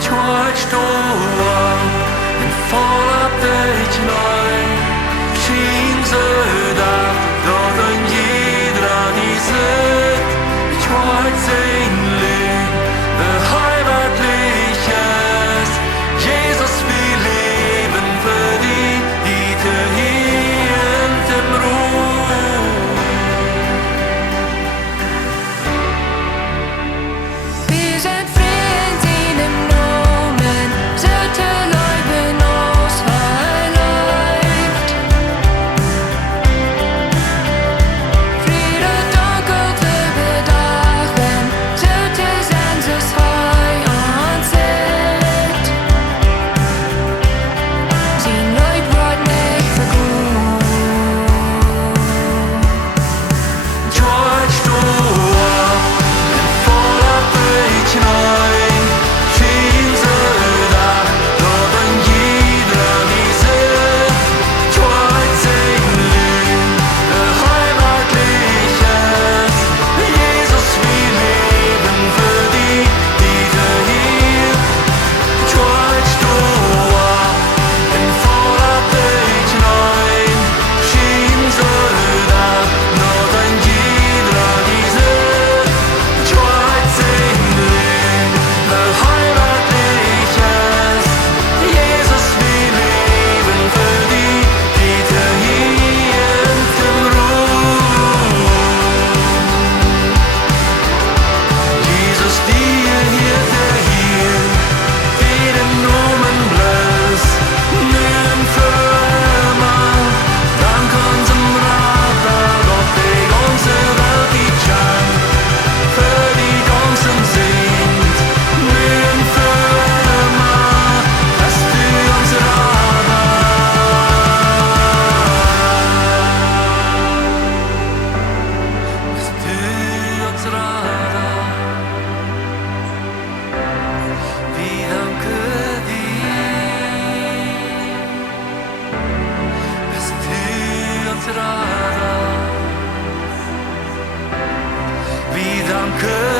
Kjoakj Sto Opp, en Veoabeit nooit. Sien ze dat een jeder die zit. Kjoakj Sien Leet, beheimatliches. Jesus will leben für die te hier in dem Ruhm. Wir sind Frieden, Sienem Nomen, zoete Leuben ons heiligt. Friede, dunkelte bedagen, zoete senses hei aanzet. Sien Leut wordt niet vergoed. Kjoakj Sto Opp, en Veoabeit nooit. Sien ze dat een jeder die zit. Kjoakj Sien Leet, beheimatliches. Jesus will leben für die te hier. Kjoakj Sto Opp, en Veoabeit nooit. Sien ze dat een jeder die zit. Kjoakj Sien Leet, beheimatliches. Jesus will leben für die te hier in dem Ruhm. Jesus, die hier, wie den Nomen bless, nun für immer. Dank unserem Vater, Gott, der ganze Welt die Chan, für die ganzen singt, nun für immer, dass du uns Vater. Dass du uns Vater. Wir danken dir, dass du uns Vater. Wir danken